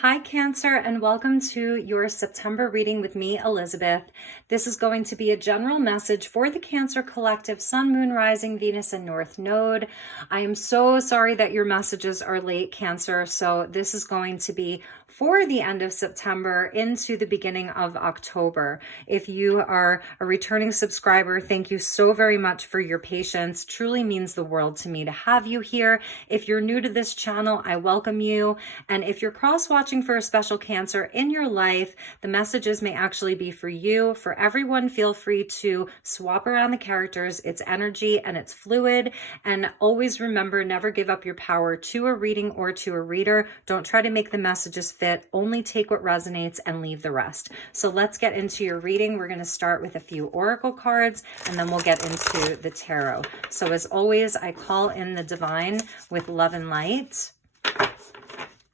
Hi Cancer, and welcome to your September reading with me, Elizabeth. This is going to be a general message for the Cancer Collective, Sun, Moon, Rising, Venus, and North Node. I am so sorry that your messages are late, Cancer, so this is going to be for the end of September into the beginning of October. If you are a returning subscriber, thank you so very much for your patience. Truly means the world to me to have you here. If you're new to this channel, I welcome you. And if you're cross-watching for a special Cancer in your life, the messages may actually be for you. For everyone, feel free to swap around the characters. It's energy and it's fluid. And always remember, never give up your power to a reading or to a reader. Don't try to make the messages fit. Only take what resonates and leave the rest. So let's get into your reading. We're going to start with a few oracle cards and then we'll get into the tarot. So as always, I call in the divine with love and light.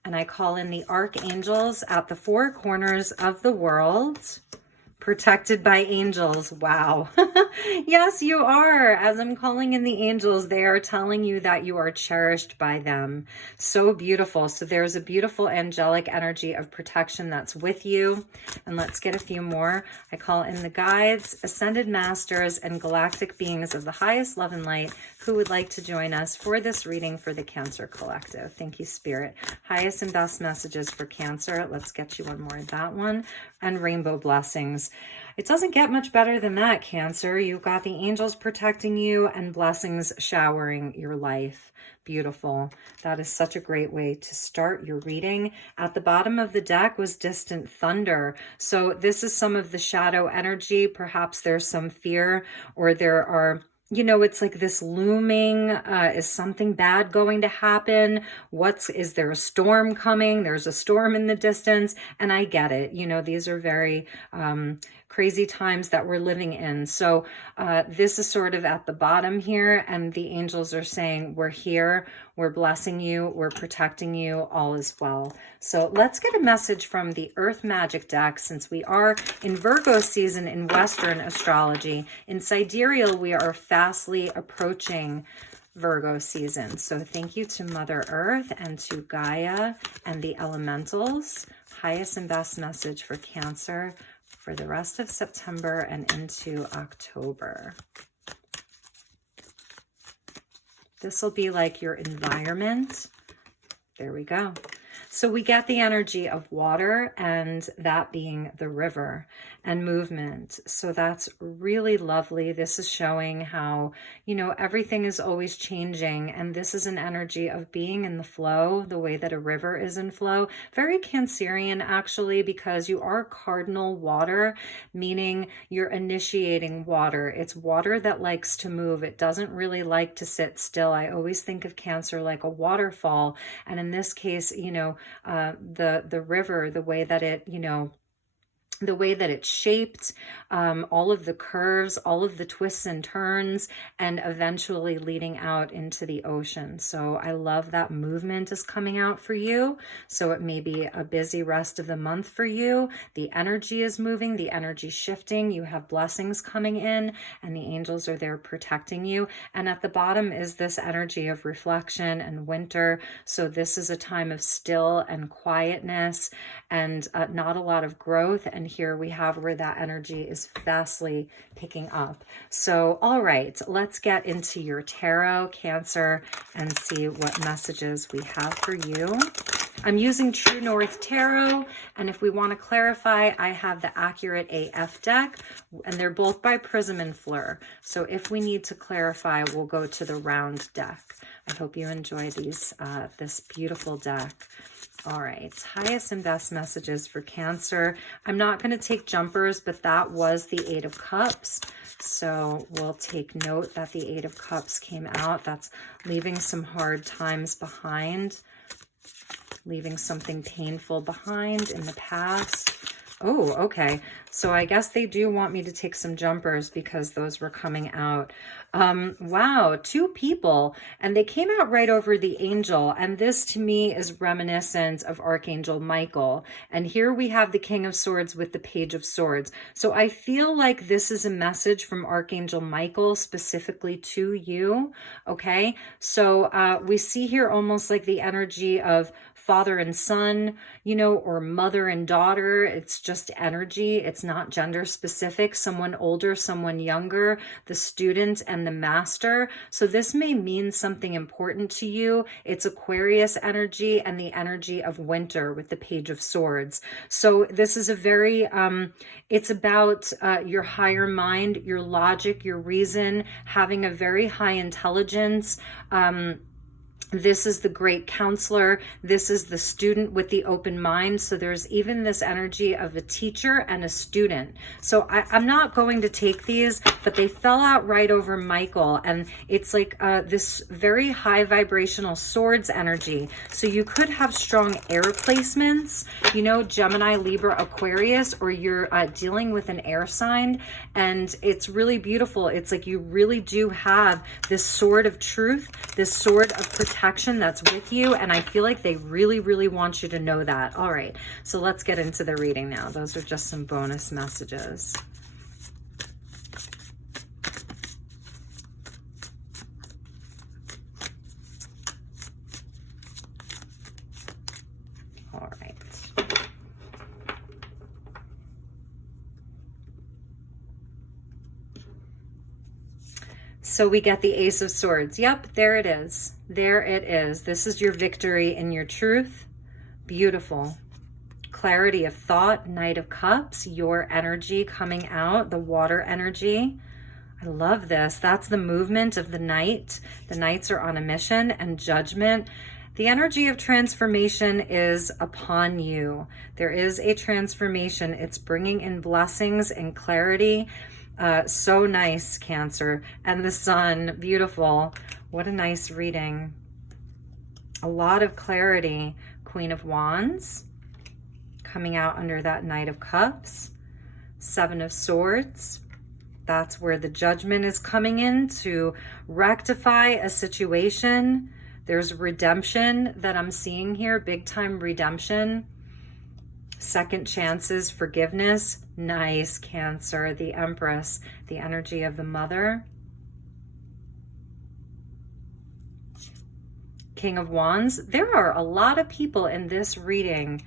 And I call in the archangels at the four corners of the world. Protected by angels. Wow. Yes, you are. As I'm calling in the angels, they are telling you that you are cherished by them. So beautiful. So there's a beautiful angelic energy of protection that's with you. And let's get a few more. I call in the guides, ascended masters, and galactic beings of the highest love and light who would like to join us for this reading for the Cancer Collective. Thank you, Spirit. Highest and best messages for Cancer. Let's get you one more of that one. And rainbow blessings. It doesn't get much better than that, Cancer. You've got the angels protecting you and blessings showering your life. Beautiful. That is such a great way to start your reading. At the bottom of the deck was distant thunder. So this is some of the shadow energy. Perhaps there's some fear or there are... You know, it's like this looming, is something bad going to happen? Is there a storm coming? There's a storm in the distance. And I get it. You know, these are very crazy times that we're living in. So this is sort of at the bottom here. And the angels are saying, we're here. We're blessing you. We're protecting you. All is well. So let's get a message from the Earth Magic deck, since we are in Virgo season in Western astrology. In sidereal, we are fastly approaching Virgo season. So thank you to Mother Earth and to Gaia and the elementals. Highest and best message for Cancer for the rest of September and into October. This will be like your environment. There we go. So we get the energy of water, and that being the river and movement. So that's really lovely. This is showing how, you know, everything is always changing. And this is an energy of being in the flow, the way that a river is in flow. Very Cancerian, actually, because you are cardinal water, meaning you're initiating water. It's water that likes to move. It doesn't really like to sit still. I always think of Cancer like a waterfall. And in this case, you know, the river, the way that it, you know, the way that it's shaped, all of the curves, all of the twists and turns, and eventually leading out into the ocean. So I love that movement is coming out for you. So it may be a busy rest of the month for you. The energy is moving, the energy shifting. You have blessings coming in, and the angels are there protecting you. And at the bottom is this energy of reflection and winter. So this is a time of still and quietness and not a lot of growth. And here we have where that energy is vastly picking up. So, all right, let's get into your tarot, Cancer, and see what messages we have for you. I'm using True North Tarot, and if we want to clarify, I have the Accurate AF deck, and they're both by Prism and Fleur. So if we need to clarify, we'll go to the round deck. I hope you enjoy these, this beautiful deck. All right, highest and best messages for Cancer. I'm not going to take jumpers, but that was the Eight of Cups. So we'll take note that the Eight of Cups came out. That's leaving some hard times behind, leaving something painful behind in the past. Oh, okay. So I guess they do want me to take some jumpers because those were coming out. Wow, two people, and they came out right over the angel. And this to me is reminiscent of Archangel Michael. And here we have the King of Swords with the Page of Swords. So I feel like this is a message from Archangel Michael specifically to you. Okay, so we see here almost like the energy of father and son, you know, or mother and daughter. It's just energy. It's not gender specific. Someone older, someone younger, the student and the master. So this may mean something important to you. It's Aquarius energy and the energy of winter with the Page of Swords. So this is a very, it's about your higher mind, your logic, your reason, having a very high intelligence. This is the great counselor. This is the student with the open mind. So there's even this energy of a teacher and a student. So I'm not going to take these, but they fell out right over Michael. And it's like this very high vibrational swords energy. So you could have strong air placements, you know, Gemini, Libra, Aquarius, or you're dealing with an air sign. And it's really beautiful. It's like you really do have this sword of truth, this sword of protection that's with you, and I feel like they really, really want you to know that. All right, so let's get into the reading now. Those are just some bonus messages. All right. So we get the Ace of Swords. Yep, there it is. There it is. This is your victory in your truth. Beautiful. Clarity of thought, Knight of Cups, your energy coming out, the water energy. I love this. That's the movement of the Knight. The Knights are on a mission, and Judgment. The energy of transformation is upon you. There is a transformation. It's bringing in blessings and clarity. So nice, Cancer. And the Sun, beautiful. What a nice reading. A lot of clarity. Queen of Wands coming out under that Knight of Cups. Seven of Swords. That's where the Judgment is coming in to rectify a situation. There's redemption that I'm seeing here, big time redemption. Second chances, forgiveness. Nice, Cancer. The Empress, the energy of the mother. King of Wands. There are a lot of people in this reading.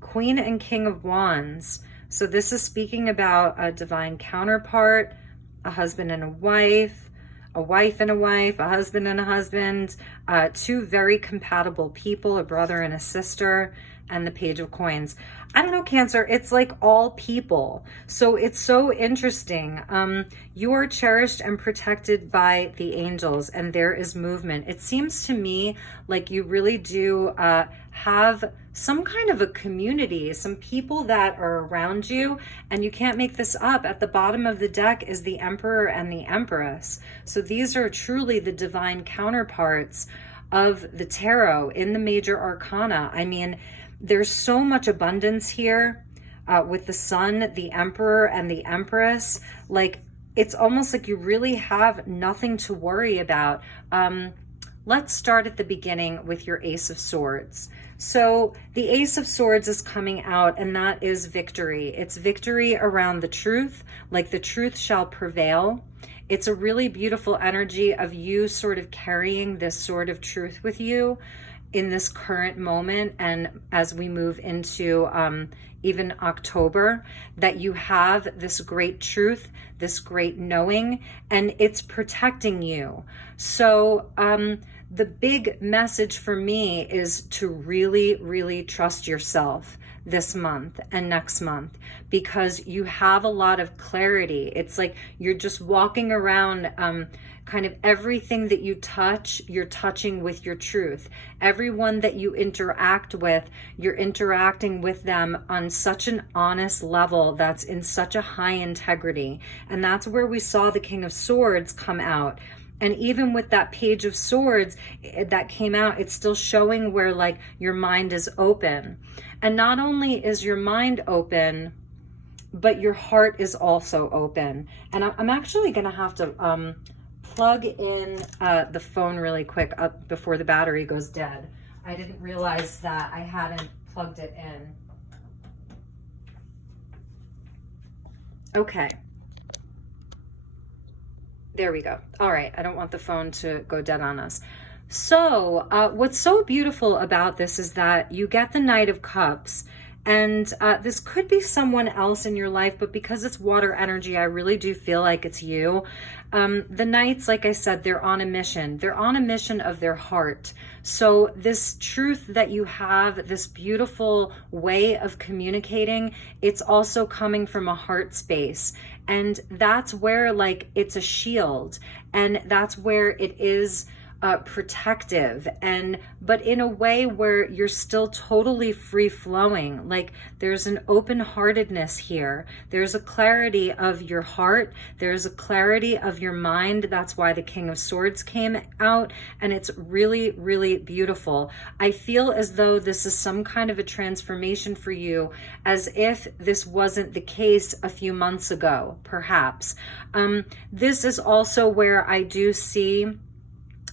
Queen and King of Wands. So this is speaking about a divine counterpart, a husband and a wife and a wife, a husband and a husband, two very compatible people, a brother and a sister, and the Page of Coins. I don't know, Cancer, it's like all people. So it's so interesting. You are cherished and protected by the angels, and there is movement. It seems to me like you really do have some kind of a community, some people that are around you, and you can't make this up. At the bottom of the deck is the Emperor and the Empress. So these are truly the divine counterparts of the tarot in the major arcana. I mean, there's so much abundance here with the Sun, the Emperor, and the Empress. Like, it's almost like you really have nothing to worry about. Let's start at the beginning with your Ace of Swords. So the Ace of Swords is coming out, and that is victory. It's victory around the truth, like the truth shall prevail. It's a really beautiful energy of you sort of carrying this sword of truth with you in this current moment, and as we move into even October, that you have this great truth, this great knowing, and it's protecting you. So the big message for me is to really, really trust yourself this month and next month, because you have a lot of clarity. It's like you're just walking around, kind of everything that you touch, you're touching with your truth. Everyone that you interact with, you're interacting with them on such an honest level that's in such a high integrity. And that's where we saw the King of Swords come out. And even with that Page of Swords that came out, it's still showing where like your mind is open. And not only is your mind open, but your heart is also open. And I'm actually gonna have to plug in the phone really quick up before the battery goes dead. I didn't realize that I hadn't plugged it in. Okay. There we go. All right, I don't want the phone to go dead on us. So, what's so beautiful about this is that you get the Knight of Cups, and this could be someone else in your life, but because it's water energy, I really do feel like it's you. The Knights, like I said, they're on a mission. They're on a mission of their heart. So this truth that you have, this beautiful way of communicating, it's also coming from a heart space. And that's where, like, it's a shield, and that's where it is protective, but in a way where you're still totally free flowing. Like, there's an open-heartedness here. There's a clarity of your heart. There's a clarity of your mind. That's why the King of Swords came out, and it's really, really beautiful. I feel as though this is some kind of a transformation for you, as if this wasn't the case a few months ago, perhaps. This is also where I do see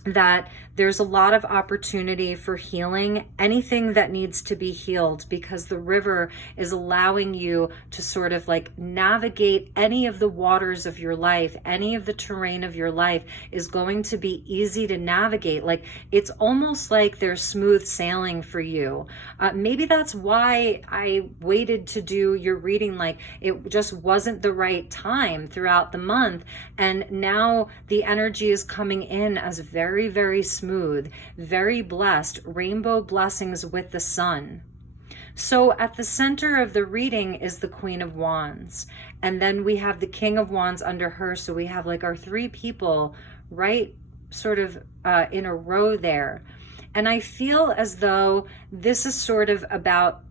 that there's a lot of opportunity for healing, anything that needs to be healed, because the river is allowing you to sort of like navigate any of the waters of your life, any of the terrain of your life is going to be easy to navigate. Like, it's almost like there's smooth sailing for you. Maybe that's why I waited to do your reading. Like, it just wasn't the right time throughout the month. And now the energy is coming in as very, very smooth, very blessed, rainbow blessings with the sun. So at the center of the reading is the Queen of Wands. And then we have the King of Wands under her. So we have like our three people right sort of in a row there. And I feel as though this is sort of about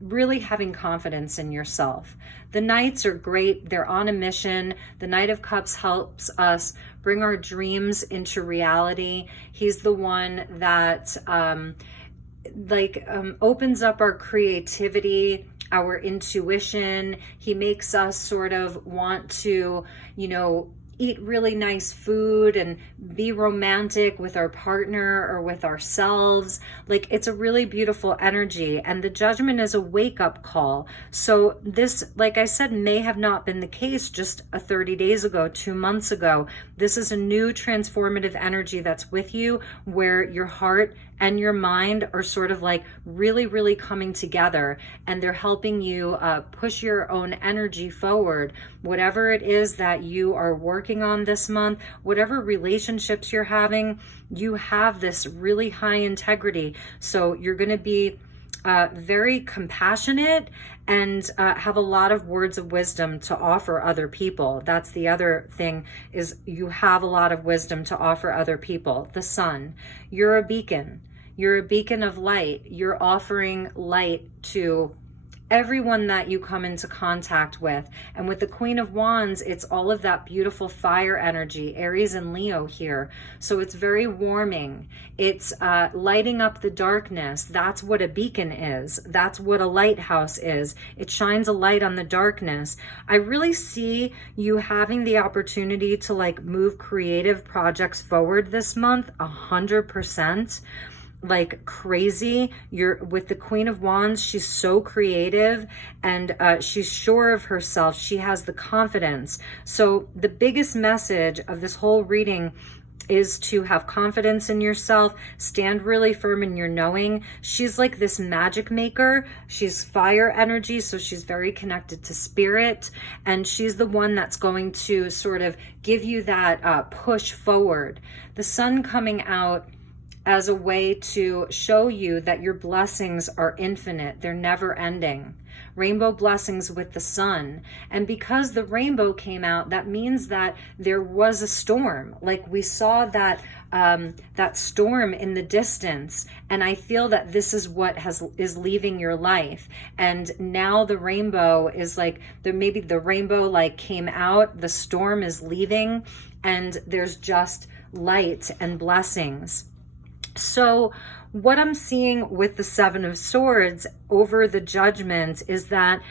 really having confidence in yourself. The Knights are great. They're on a mission. The Knight of Cups helps us bring our dreams into reality. He's the one that opens up our creativity, our intuition. He makes us sort of want to, eat really nice food and be romantic with our partner or with ourselves. Like, it's a really beautiful energy, and the Judgment is a wake-up call. So this, like I said, may have not been the case just 30 days ago, 2 months ago. This is a new transformative energy that's with you, where your heart and your mind are sort of like really, really coming together, and they're helping you push your own energy forward. Whatever it is that you are working on this month, whatever relationships you're having, you have this really high integrity. So you're going to be very compassionate and have a lot of words of wisdom to offer other people. That's the other thing, is you have a lot of wisdom to offer other people. The sun, you're a beacon. You're a beacon of light. You're offering light to everyone that you come into contact with. And with the Queen of Wands, it's all of that beautiful fire energy, Aries and Leo here. So it's very warming. It's lighting up the darkness. That's what a beacon is. That's what a lighthouse is. It shines a light on the darkness. I really see you having the opportunity to like move creative projects forward this month, 100%. Like crazy. You're with the Queen of Wands. She's so creative, and she's sure of herself. She has the confidence. So the biggest message of this whole reading is to have confidence in yourself, stand really firm in your knowing. She's like this magic maker. She's fire energy, so she's very connected to spirit, and she's the one that's going to sort of give you that push forward. The sun coming out as a way to show you that your blessings are infinite. They're never ending. Rainbow blessings with the sun. And because the rainbow came out, that means that there was a storm. Like, we saw that that storm in the distance, and I feel that this is what is leaving your life. And now the rainbow is like, maybe the rainbow like came out, the storm is leaving, and there's just light and blessings. So what I'm seeing with the Seven of Swords over the Judgment is that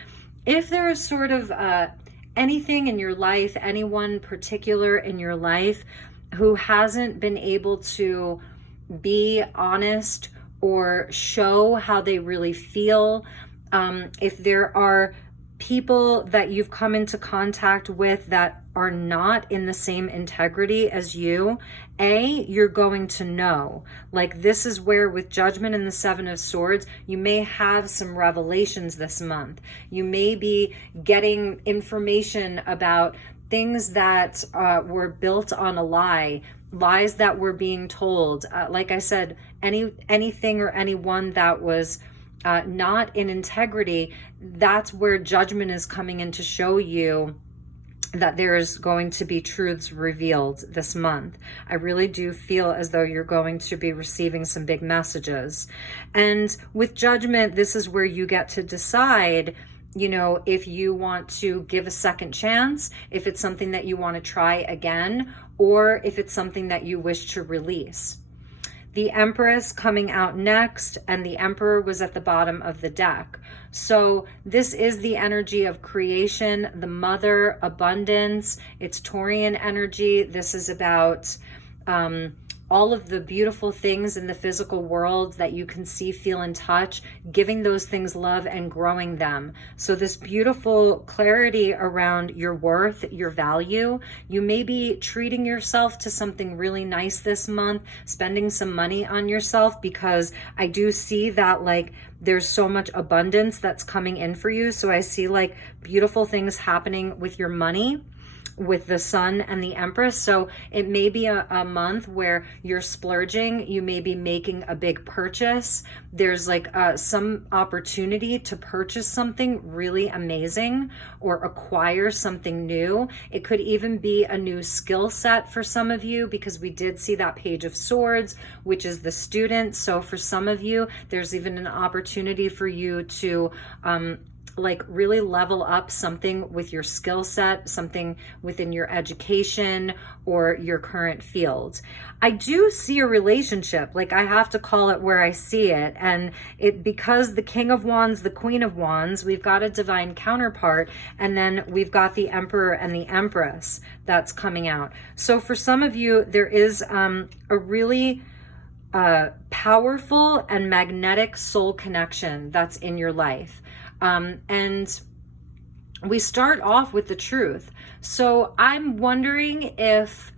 if there is sort of anything in your life, anyone particular in your life who hasn't been able to be honest or show how they really feel, if there are people that you've come into contact with that are not in the same integrity as you, you're going to know. Like, this is where with Judgment and the Seven of Swords, you may have some revelations this month. You may be getting information about things that were built on a lie, lies that were being told. Like I said, anything or anyone that was not in integrity, that's where Judgment is coming in to show you that there's going to be truths revealed this month. I really do feel as though you're going to be receiving some big messages. And with Judgment, this is where you get to decide, you know, if you want to give a second chance, if it's something that you want to try again, or if it's something that you wish to release. The Empress coming out next, and the Emperor was at the bottom of the deck. So this is the energy of creation, the mother, abundance. It's Taurian energy. This is about all of the beautiful things in the physical world that you can see, feel, and touch, giving those things love and growing them. So this beautiful clarity around your worth, your value. You may be treating yourself to something really nice this month, spending some money on yourself, because I do see that, like, there's so much abundance that's coming in for you. So I see like beautiful things happening with your money, with the Sun and the Empress. So it may be a month where you're splurging, you may be making a big purchase. There's like some opportunity to purchase something really amazing or acquire something new. It could even be a new skill set for some of you, because we did see that Page of Swords, which is the student. So for some of you, there's even an opportunity for you to like really level up something with your skill set, something within your education or your current field. I do see a relationship, like I have to call it where I see it. And it, because the King of Wands, the Queen of Wands, we've got a divine counterpart, and then we've got the Emperor and the Empress that's coming out. So for some of you, there is a really powerful and magnetic soul connection that's in your life. And we start off with the truth. So I'm wondering if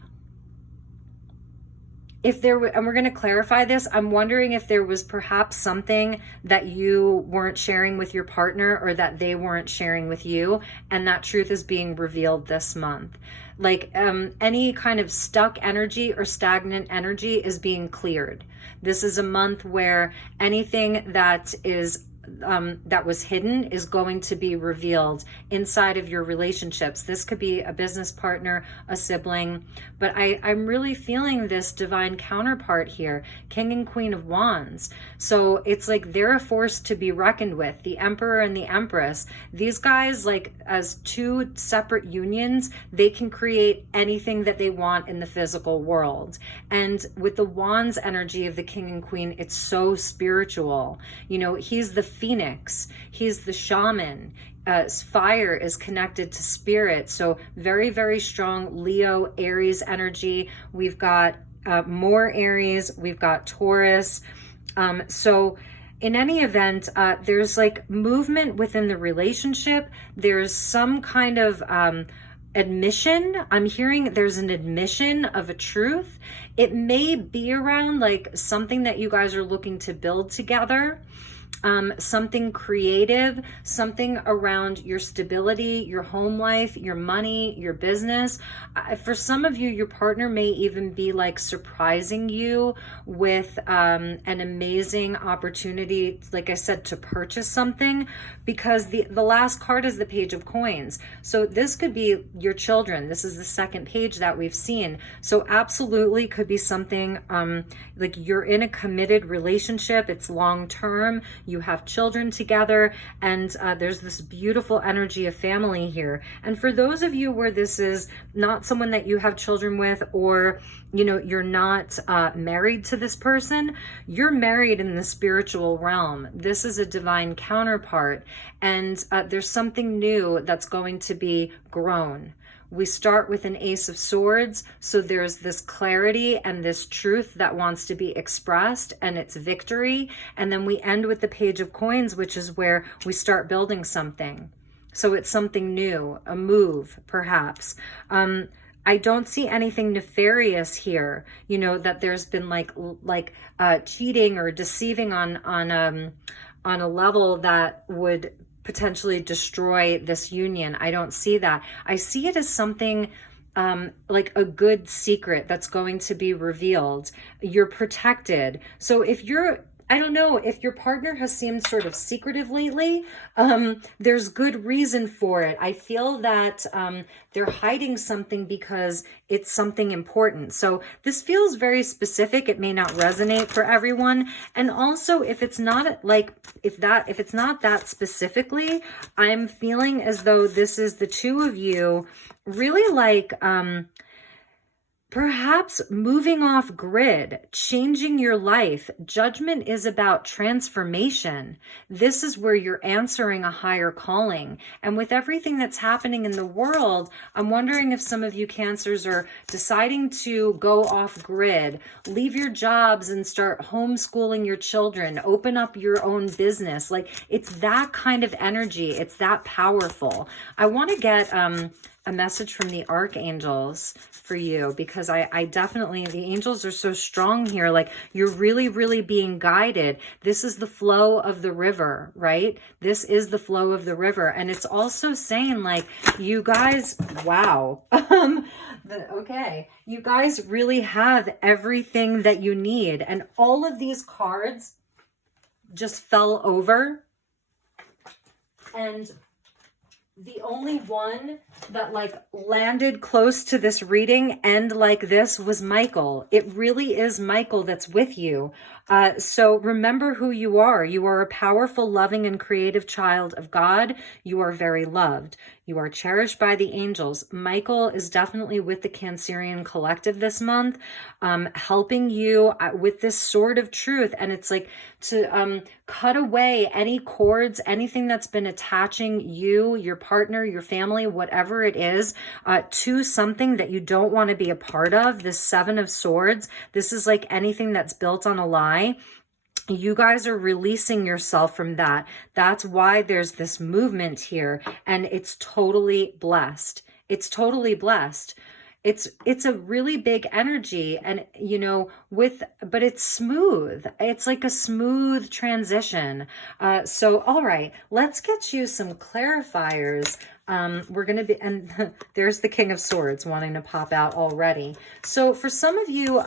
there were, and we're going to clarify this, I'm wondering if there was perhaps something that you weren't sharing with your partner, or that they weren't sharing with you, and that truth is being revealed this month. Like any kind of stuck energy or stagnant energy is being cleared. This is a month where anything that is that was hidden is going to be revealed inside of your relationships. This could be a business partner, a sibling, but I'm really feeling this divine counterpart here, King and Queen of Wands. So it's like they're a force to be reckoned with. The Emperor and the Empress, these guys, like as two separate unions, they can create anything that they want in the physical world. And with the Wands energy of the King and Queen, it's so spiritual. You know, he's the Phoenix, he's the shaman. Fire is connected to spirit. So very, very strong Leo, Aries energy. We've got more Aries, we've got Taurus. So in any event, there's like movement within the relationship. There's some kind of admission. I'm hearing there's an admission of a truth. It may be around like something that you guys are looking to build together. Something creative, something around your stability, your home life, your money, your business. For some of you, your partner may even be like surprising you with an amazing opportunity, like I said, to purchase something, because the last card is the Page of Coins. So this could be your children. This is the second page that we've seen. So absolutely could be something like you're in a committed relationship. It's long term. You have children together, and there's this beautiful energy of family here. And for those of you where this is not someone that you have children with, or you know, you're not married to this person, you're married in the spiritual realm. This is a divine counterpart, and there's something new that's going to be grown. We start with an Ace of Swords, so there's this clarity and this truth that wants to be expressed, and it's victory. And then we end with the Page of Coins, which is where we start building something. So it's something new, a move, perhaps. I don't see anything nefarious here, you know, that there's been like cheating or deceiving on a level that would potentially destroy this union. I don't see that. I see it as something like a good secret that's going to be revealed. You're protected. So if you're, I don't know, if your partner has seemed sort of secretive lately, there's good reason for it. I feel that they're hiding something because it's something important. So this feels very specific. It may not resonate for everyone. And also, if it's not like, if it's not that specifically, I'm feeling as though this is the two of you really like, perhaps moving off grid, changing your life. Judgment is about transformation. This is where you're answering a higher calling. And with everything that's happening in the world, I'm wondering if some of you Cancers are deciding to go off grid, leave your jobs and start homeschooling your children, open up your own business. Like, it's that kind of energy. It's that powerful. I want to get a message from the Archangels for you, because I definitely, the angels are so strong here. Like, you're really, really being guided. This is the flow of the river, right? This is the flow of the river. And it's also saying like, you guys, wow. Okay. You guys really have everything that you need. And all of these cards just fell over. And the only one that like landed close to this reading and like this was Michael. It really is Michael that's with you. So remember who you are. You are a powerful, loving, and creative child of God. You are very loved. You are cherished by the angels. Michael is definitely with the Cancerian collective this month, helping you with this sword of truth. And it's like to cut away any cords, anything that's been attaching you, your partner, your family, whatever it is, to something that you don't want to be a part of. This Seven of Swords, this is like anything that's built on a lie. You guys are releasing yourself from that. That's why there's this movement here, and it's totally blessed. It's totally blessed. It's a really big energy, and you know, but it's smooth. It's like a smooth transition. So all right, let's get you some clarifiers. We're going to be, and there's the King of Swords wanting to pop out already. So for some of you,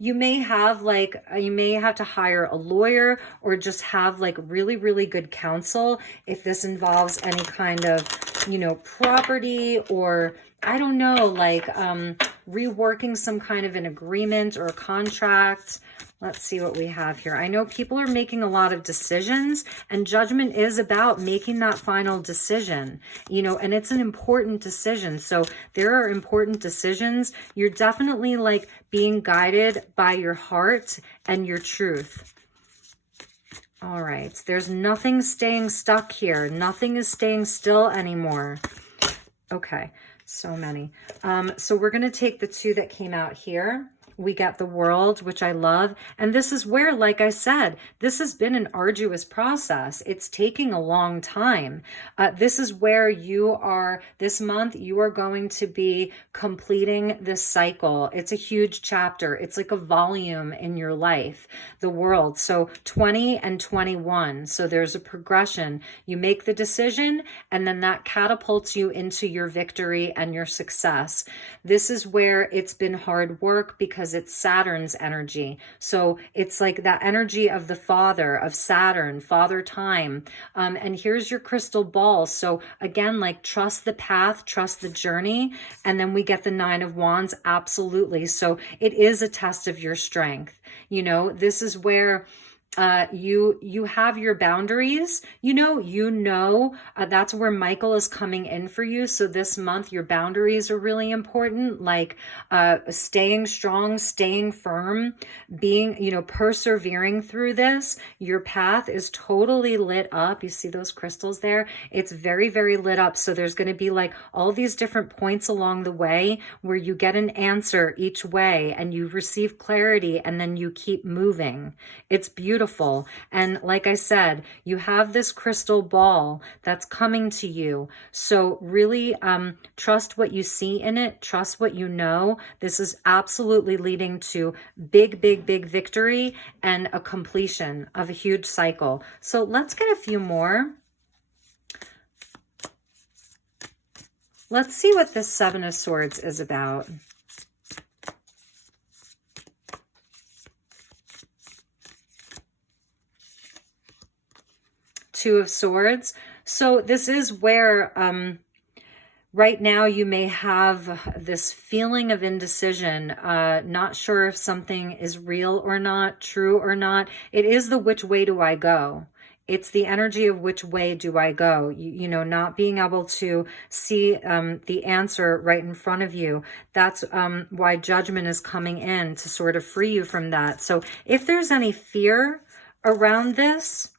you may have like, you may have to hire a lawyer or just have like really, really good counsel if this involves any kind of, you know, property, or I don't know, like reworking some kind of an agreement or a contract. Let's see what we have here. I know people are making a lot of decisions, and judgment is about making that final decision, you know, and it's an important decision. So there are important decisions. You're definitely like being guided by your heart and your truth. All right. There's nothing staying stuck here. Nothing is staying still anymore. Okay. So many. So we're going to take the two that came out here. We got the World, which I love. And this is where, like I said, this has been an arduous process. It's taking a long time. This is where you are, this month, you are going to be completing this cycle. It's a huge chapter. It's like a volume in your life, the World. So 20 and 21. So there's a progression. You make the decision, and then that catapults you into your victory and your success. This is where it's been hard work, because it's Saturn's energy. So it's like that energy of the father, of Saturn, father time. And here's your crystal ball. So again, like trust the path, trust the journey. And then we get the Nine of Wands. Absolutely. So it is a test of your strength. You know, this is where you have your boundaries, that's where Michael is coming in for you. So this month, your boundaries are really important, like staying strong, staying firm, being, persevering through this. Your path is totally lit up. You see those crystals there? It's very, very lit up. So there's going to be like all these different points along the way where you get an answer each way and you receive clarity, and then you keep moving. It's beautiful. beautiful. And like I said, you have this crystal ball that's coming to you. So really trust what you see in it. Trust what you know. This is absolutely leading to big, big, big victory and a completion of a huge cycle. So let's get a few more. Let's see what this Seven of Swords is about. Two of Swords. So this is where right now you may have this feeling of indecision, not sure if something is real or not, true or not. It is the which way do I go? It's the energy of which way do I go? You know, not being able to see the answer right in front of you. That's why judgment is coming in to sort of free you from that. So if there's any fear around this,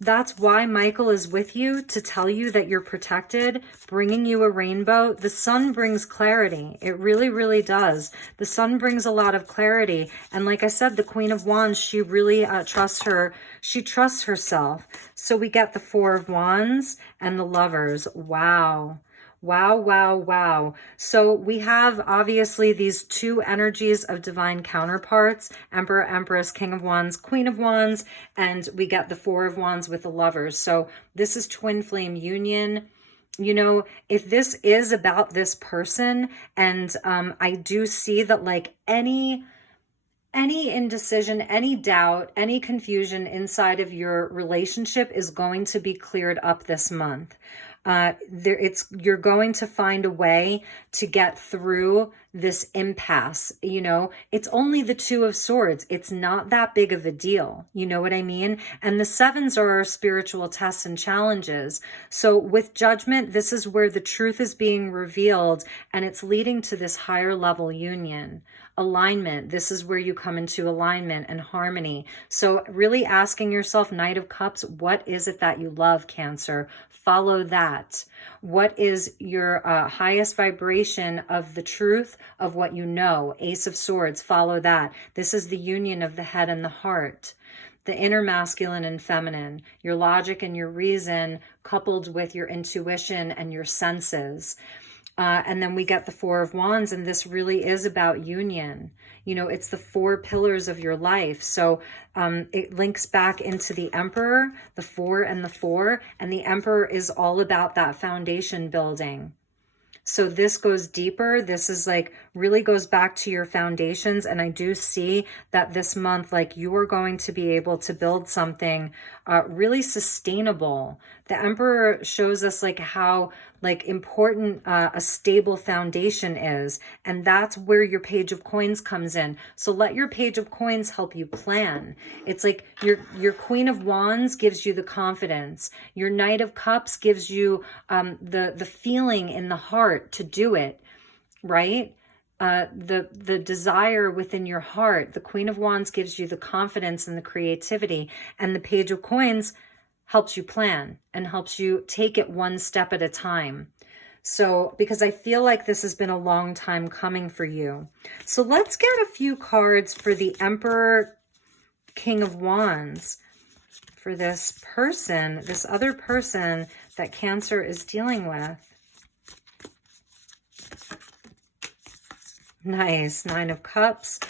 that's why Michael is with you, to tell you that you're protected, bringing you a rainbow. The sun brings clarity. It really, really does. The sun brings a lot of clarity. And like I said, the Queen of Wands, she really trusts her. She trusts herself. So we get the Four of Wands and the Lovers. Wow. Wow, wow, wow. So we have obviously these two energies of divine counterparts, Emperor, Empress, King of Wands, Queen of Wands, and we get the Four of Wands with the Lovers. So this is twin flame union. You know, if this is about this person, and I do see that like any indecision, any doubt, any confusion inside of your relationship is going to be cleared up this month. You're going to find a way to get through this impasse. You know, it's only the Two of Swords. It's not that big of a deal. You know what I mean? And the sevens are our spiritual tests and challenges. So with judgment, this is where the truth is being revealed, and it's leading to this higher level union. Alignment. This is where you come into alignment and harmony. So really asking yourself, Knight of Cups, what is it that you love, Cancer? Follow that. What is your highest vibration of the truth of what you know? Ace of Swords, follow that. This is the union of the head and the heart. The inner masculine and feminine, your logic and your reason coupled with your intuition and your senses. And then we get the Four of Wands, and this really is about union. You know, it's the four pillars of your life. So it links back into the Emperor, the Four and the Four, and the Emperor is all about that foundation building. So this goes deeper. This is like really goes back to your foundations. And I do see that this month, like you are going to be able to build something really sustainable. The Emperor shows us like how like important a stable foundation is. And that's where your Page of Coins comes in. So let your Page of Coins help you plan. It's like your Queen of Wands gives you the confidence. Your Knight of Cups gives you the feeling in the heart to do it, right? The desire within your heart. The Queen of Wands gives you the confidence and the creativity, and the Page of Coins helps you plan and helps you take it one step at a time. So, because I feel like this has been a long time coming for you. So let's get a few cards for the Emperor, King of Wands, for this person, this other person that Cancer is dealing with. Nice. Nine of Cups.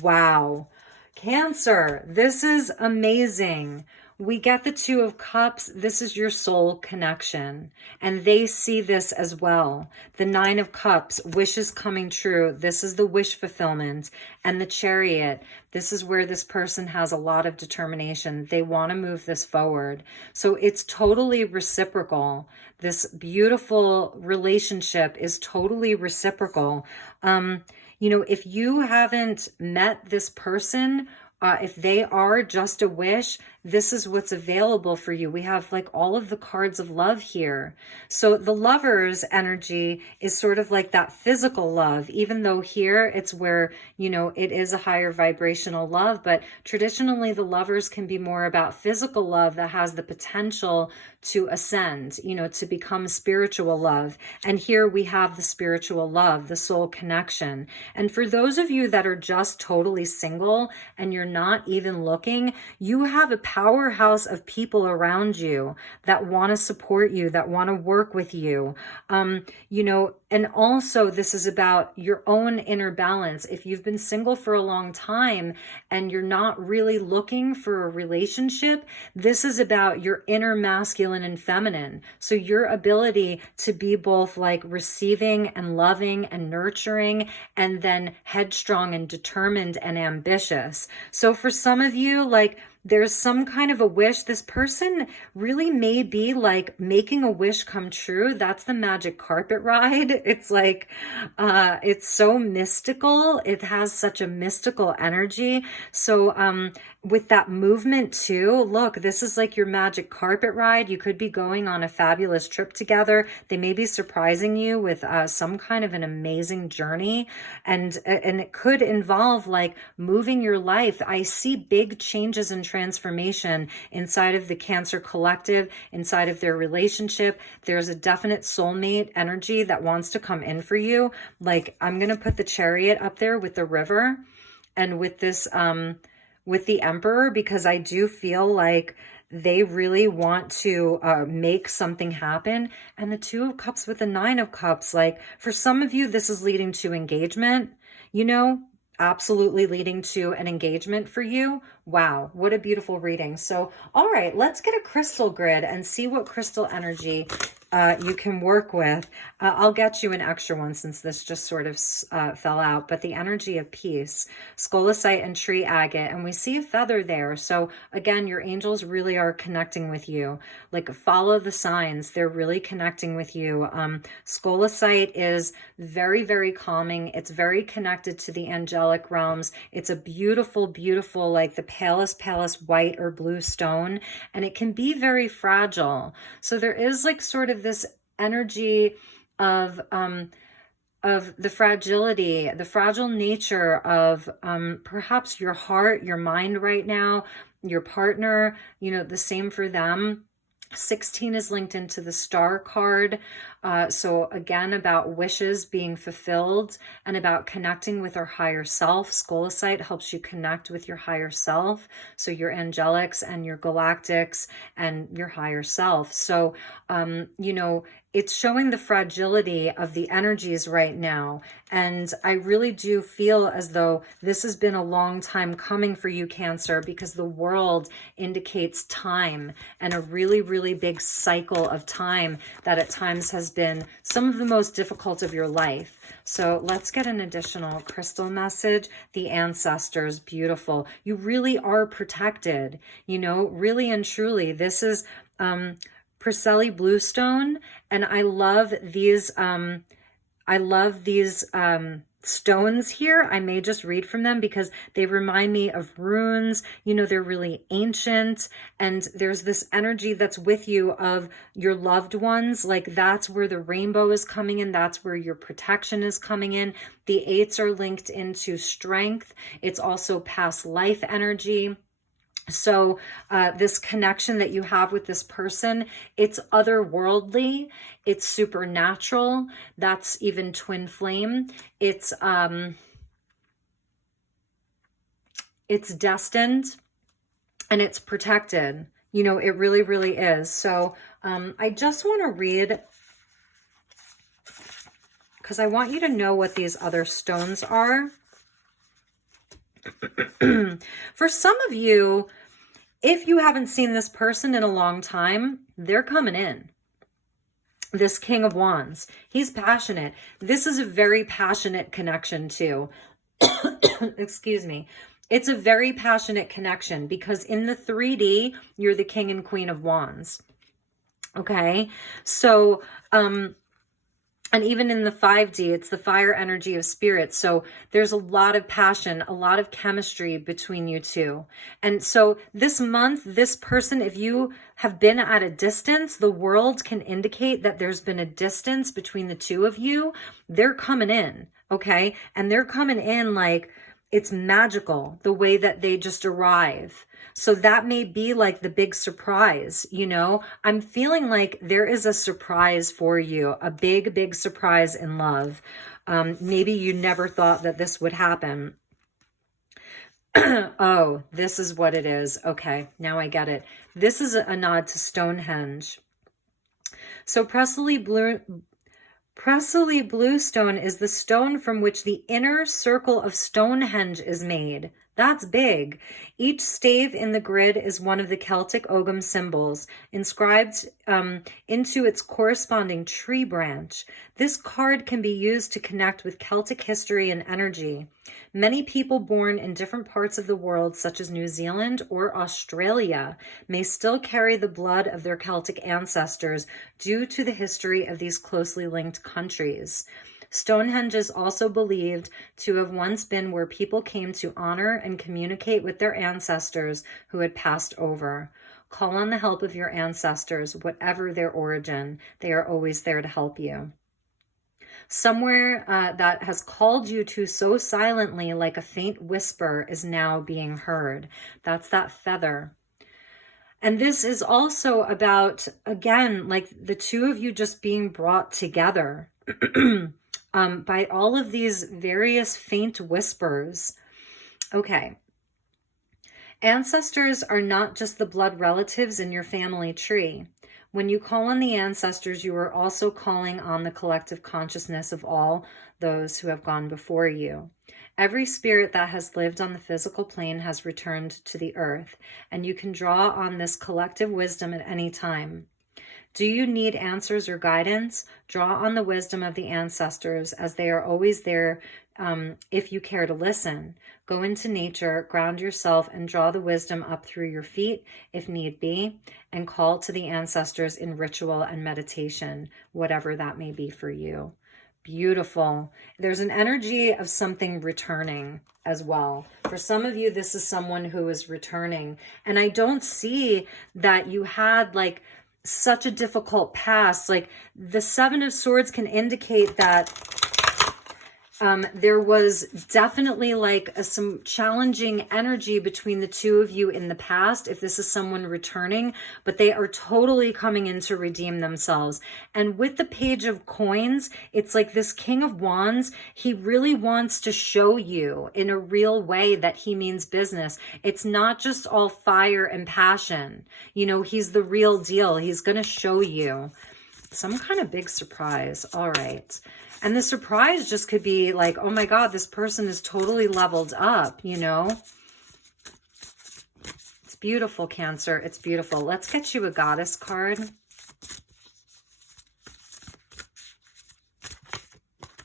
Wow. Cancer, this is amazing. We get the Two of Cups. This is your soul connection. And they see this as well. The Nine of Cups, wishes coming true. This is the wish fulfillment. And the Chariot, this is where this person has a lot of determination. They want to move this forward. So it's totally reciprocal. This beautiful relationship is totally reciprocal. You know, if you haven't met this person, if they are just a wish, this is what's available for you. We have like all of the cards of love here. So the Lovers energy is sort of like that physical love, even though here it's where, you know, it is a higher vibrational love. But traditionally, the Lovers can be more about physical love that has the potential to ascend, you know, to become spiritual love. And here we have the spiritual love, the soul connection. And for those of you that are just totally single and you're not even looking, you have a powerhouse of people around you that want to support you, that want to work with you. You know, and also this is about your own inner balance. If you've been single for a long time and you're not really looking for a relationship, this is about your inner masculine and feminine. So your ability to be both like receiving and loving and nurturing, and then headstrong and determined and ambitious. So for some of you, like, there's some kind of a wish. This person really may be like making a wish come true. That's the magic carpet ride. It's like, it's so mystical. It has such a mystical energy. So, with that movement too, look, this is like your magic carpet ride. You could be going on a fabulous trip together. They may be surprising you with some kind of an amazing journey. And it could involve like moving your life. I see big changes and transformation inside of the Cancer collective, inside of their relationship. There's a definite soulmate energy that wants to come in for you. Like, I'm going to put the Chariot up there with the river and with this, with the Emperor, because I do feel like they really want to make something happen. And the Two of Cups with the Nine of Cups, like for some of you, this is leading to engagement, you know, absolutely leading to an engagement for you. Wow, what a beautiful reading. So, all right, let's get a crystal grid and see what crystal energy you can work with. I'll get you an extra one since this just sort of fell out, but the energy of peace, scolecite and tree agate, and we see a feather there. So again, your angels really are connecting with you. Like, follow the signs. They're really connecting with you. Scolecite is very, very calming. It's very connected to the angelic realms. It's a beautiful, beautiful, like the palest white or blue stone, and it can be very fragile. So there is like sort of this energy of the fragility, the fragile nature of perhaps your heart, your mind right now, your partner, you know, the same for them. 16 is linked into the Star card. So again, about wishes being fulfilled and about connecting with our higher self. Scolecite helps you connect with your higher self. So your angelics and your galactics and your higher self. So, you know, it's showing the fragility of the energies right now. And I really do feel as though this has been a long time coming for you, Cancer, because the world indicates time and a really, really big cycle of time that at times has been some of the most difficult of your life. So let's get an additional crystal message. The ancestors, beautiful. You really are protected, you know, really and truly. This is Priscilla Bluestone, and I love these stones here. I may just read from them because they remind me of runes. You know, they're really ancient, and there's this energy that's with you of your loved ones. Like, that's where the rainbow is coming in. That's where your protection is coming in. The eights are linked into strength. It's also past life energy. So this connection that you have with this person, it's otherworldly, it's supernatural. That's even twin flame. It's destined and it's protected. You know, it really, really is. So I just want to read, because I want you to know what these other stones are. For some of you, if you haven't seen this person in a long time, they're coming in. This King of Wands, he's passionate. This is a very passionate connection too. Excuse me. It's a very passionate connection because in the 3D, you're the King and Queen of Wands. Okay. So, And even in the 5D, it's the fire energy of spirit. So there's a lot of passion, a lot of chemistry between you two. And so this month, this person, if you have been at a distance, the world can indicate that there's been a distance between the two of you. They're coming in, okay? And they're coming in like it's magical, the way that they just arrive. So that may be like the big surprise, you know? I'm feeling like there is a surprise for you, a big, big surprise in love. Maybe you never thought that this would happen. Oh, this is what it is. Okay, now I get it. This is a nod to Stonehenge. So Presley Bluestone is the stone from which the inner circle of Stonehenge is made. That's big. Each stave in the grid is one of the Celtic Ogham symbols, inscribed into its corresponding tree branch. This card can be used to connect with Celtic history and energy. Many people born in different parts of the world, such as New Zealand or Australia, may still carry the blood of their Celtic ancestors due to the history of these closely linked countries. Stonehenge is also believed to have once been where people came to honor and communicate with their ancestors who had passed over. Call on the help of your ancestors, whatever their origin. They are always there to help you. Somewhere that has called you to so silently, like a faint whisper, is now being heard. That's that feather. And this is also about, again, like the two of you just being brought together. By all of these various faint whispers. Okay. Ancestors are not just the blood relatives in your family tree. When you call on the ancestors, you are also calling on the collective consciousness of all those who have gone before you. Every spirit that has lived on the physical plane has returned to the earth, and you can draw on this collective wisdom at any time. Do you need answers or guidance? Draw on the wisdom of the ancestors, as they are always there if you care to listen. Go into nature, ground yourself, and draw the wisdom up through your feet if need be, and call to the ancestors in ritual and meditation, whatever that may be for you. Beautiful. There's an energy of something returning as well. For some of you, this is someone who is returning. And I don't see that you had like such a difficult past. Like the Seven of Swords can indicate that there was definitely like some challenging energy between the two of you in the past, if this is someone returning, but they are totally coming in to redeem themselves. And with the Page of Coins, it's like this King of Wands, he really wants to show you in a real way that he means business. It's not just all fire and passion. You know, he's the real deal. He's going to show you some kind of big surprise. All right. And the surprise just could be like, oh my God, this person is totally leveled up, you know? It's beautiful, Cancer. It's beautiful. Let's get you a goddess card.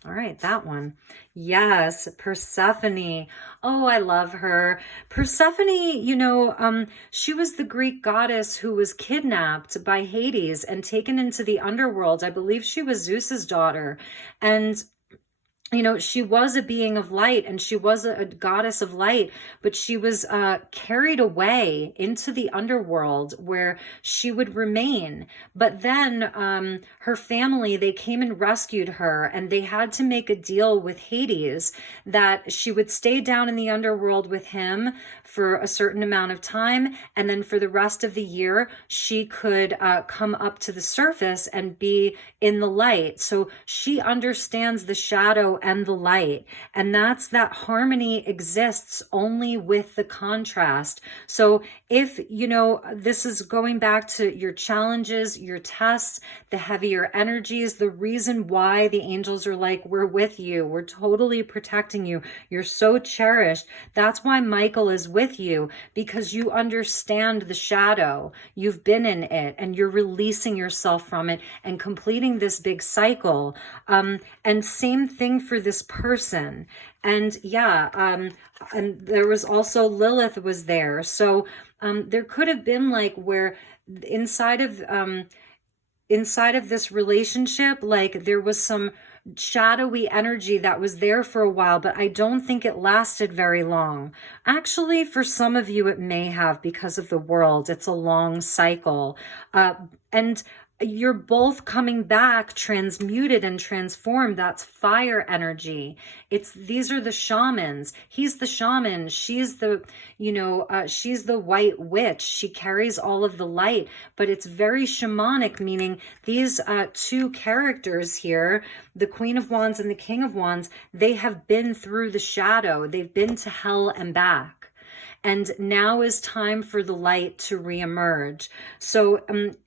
All right, that one. Yes, Persephone. Oh, I love her. Persephone, you know, she was the Greek goddess who was kidnapped by Hades and taken into the underworld. I believe she was Zeus's daughter. And you know, she was a being of light and she was a goddess of light, but she was carried away into the underworld where she would remain. But then her family, they came and rescued her, and they had to make a deal with Hades that she would stay down in the underworld with him for a certain amount of time. And then for the rest of the year, she could come up to the surface and be in the light. So she understands the shadow and the light. And that's that harmony exists only with the contrast. So if, you know, this is going back to your challenges, your tests, the heavier energies, the reason why the angels are like, we're with you. We're totally protecting you. You're so cherished. That's why Michael is with you, because you understand the shadow. You've been in it and you're releasing yourself from it and completing this big cycle. And same thing for this person. And yeah, and there was also Lilith was there. So there could have been like where inside of inside of this relationship, like there was some shadowy energy that was there for a while, but I don't think it lasted very long. Actually, for some of you, it may have, because of the world. It's a long cycle. And you're both coming back transmuted and transformed. That's fire energy. These are the shamans. He's the shaman. She's the, she's the white witch. She carries all of the light, but it's very shamanic, meaning these two characters here, the Queen of Wands and the King of Wands, they have been through the shadow. They've been to hell and back. And now is time for the light to reemerge. So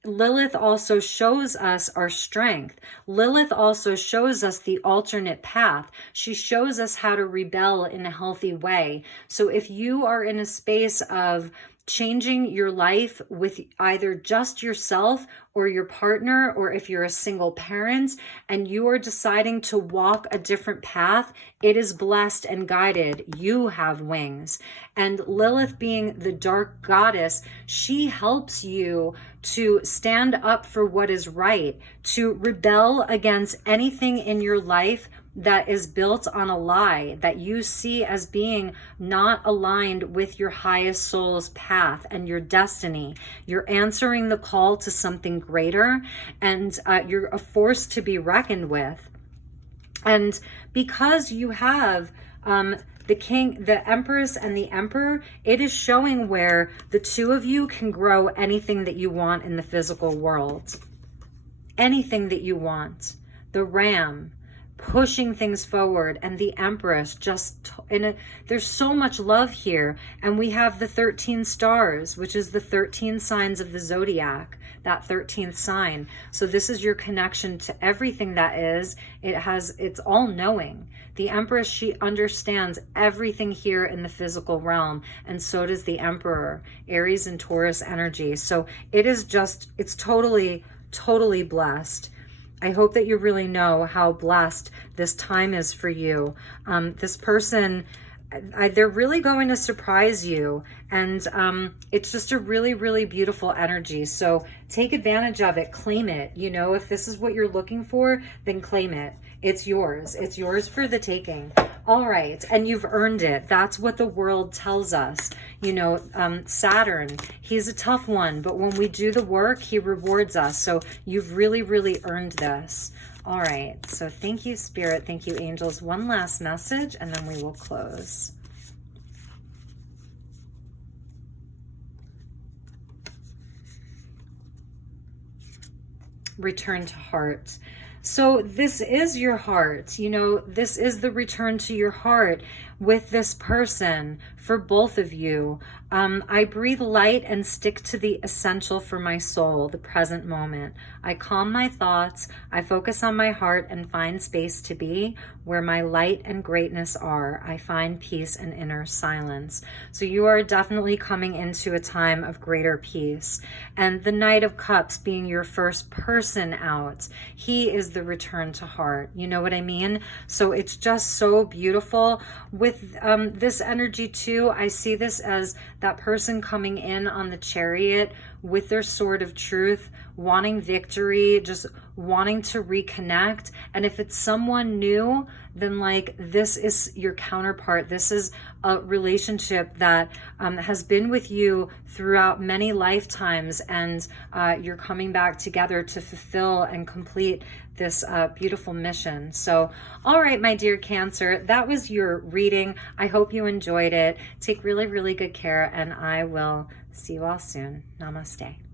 Lilith also shows us our strength. Lilith also shows us the alternate path. She shows us how to rebel in a healthy way. So if you are in a space of changing your life with either just yourself or your partner, or if you're a single parent and you are deciding to walk a different path, it is blessed and guided. You have wings. And Lilith, being the dark goddess, she helps you to stand up for what is right, to rebel against anything in your life that is built on a lie, that you see as being not aligned with your highest soul's path and your destiny. You're answering the call to something greater, and you're a force to be reckoned with. And because you have the king, the empress, and the emperor, it is showing where the two of you can grow anything that you want in the physical world. Anything that you want. The ram, pushing things forward, and the Empress, just there's so much love here. And we have the 13 stars, which is the 13 signs of the zodiac, that 13th sign. So this is your connection to everything that is. It's all knowing. The Empress, she understands everything here in the physical realm, and so does the Emperor, Aries and Taurus energy. So it's totally blessed. I hope that you really know how blessed this time is for you. This person, they're really going to surprise you. And it's just a really, really beautiful energy. So take advantage of it. Claim it. If this is what you're looking for, then claim it. It's yours. It's yours for the taking. All right. And you've earned it. That's what the world tells us. Saturn, he's a tough one, but when we do the work, he rewards us. So you've really, really earned this. All right. So thank you, Spirit. Thank you, angels. One last message, and then we will close. Return to heart. So this is your heart. This is the return to your heart with this person for both of you. I breathe light and stick to the essential for my soul, the present moment. I calm my thoughts. I focus on my heart and find space to be where my light and greatness are. I find peace and inner silence. So you are definitely coming into a time of greater peace. And the Knight of Cups being your first person out, he is the return to heart. You know what I mean? So it's just so beautiful. With this energy too, I see this as that person coming in on the chariot with their sword of truth, wanting victory, just wanting to reconnect. And if it's someone new, then this is your counterpart. This is a relationship that has been with you throughout many lifetimes, and you're coming back together to fulfill and complete this beautiful mission. So, all right, my dear Cancer, that was your reading. I hope you enjoyed it. Take really, really good care, and I will see you all soon. Namaste.